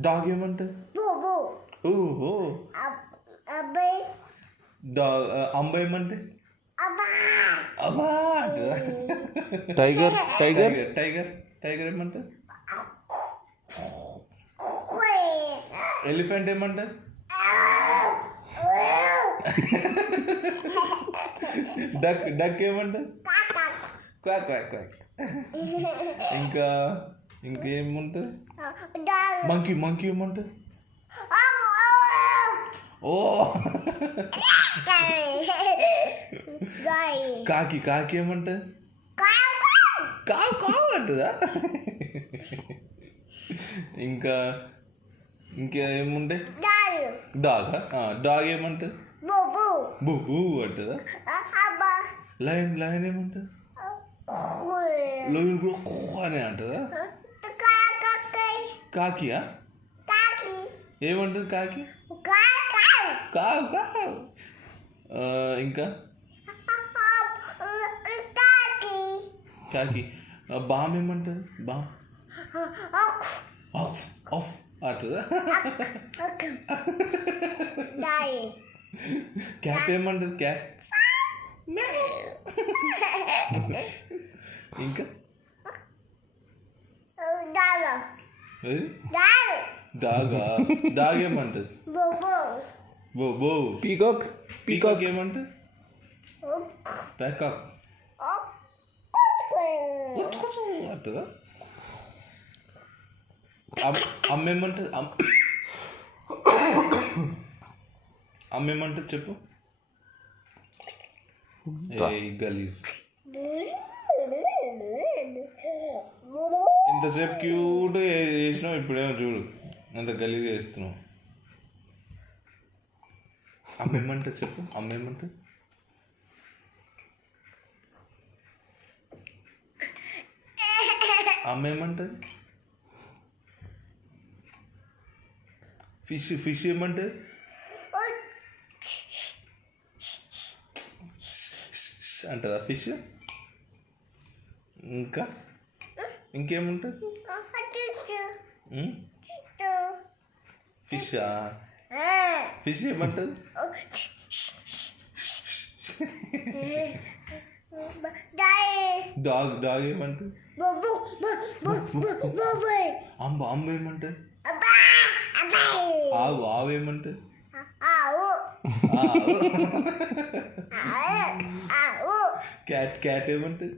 Dog ఏమంటది? ఓహో. Dog అంబ ఏమంటే? అబ్బా అంటదా? టైగర్ టైగర్ టైగర్ టైగర్ ఏమంటది? ఎలిఫెంట్ ఏమంటది? డక్ డక్ ఏమంటది? Quack quack quack. ఇంకా ఇంకేముంటుంది? మంకీ మంకీ ఏమంటది? ఓ. కాకి కాకి ఏమంటది? కావు కావు అంటదా? ఇంకా ఇంకేముంటే? డాగ్ డాగ్ ఏమంటది? బూ బూ అంటదా? లయన్ లయన్ ఏమంటది? లయన్ కూడా కో అని అంటదా? కాకియా ఏమంటది కాకి? కావు కావు. ఇంకా కాకి బామ్ ఏమంటది? బామ్ ఆఫ్ ఆఫ్ అంటదా? క్యాట్ ఏమంటది? క్యాట్ ఇంకా దాగా దాగ్ ఏమంటది? బో బో. పీకాక్ పీకాక్ ఏమంటది? ప్యాకాక్ అంటదా? అమ్మ ఏమంటది? అమ్మ ఏమంటది చెప్పు? గలీజ్. ఇంతసేపు క్యూట్ చేసినావు, ఇప్పుడేమో చూడు ఎంత గలీజ్ చేస్తున్నావు. అమ్మ ఏమంటది చెప్పు? అమ్మ ఏమంటది? అమ్మ ఏమంటది? ఫిష్ ఫిష్ ఏమంటది? అంటదా ఫిష్? ఇంకా ఇంకేముంటుంది? ఫిషా? ఫిష్ ఏమంటది? డాగ్ డాగ్ ఏమంటది? అంబ అంబ ఏమంటది? ఆవు ఆవు ఏమంటది? క్యాట్ క్యాట్ ఏమంటది?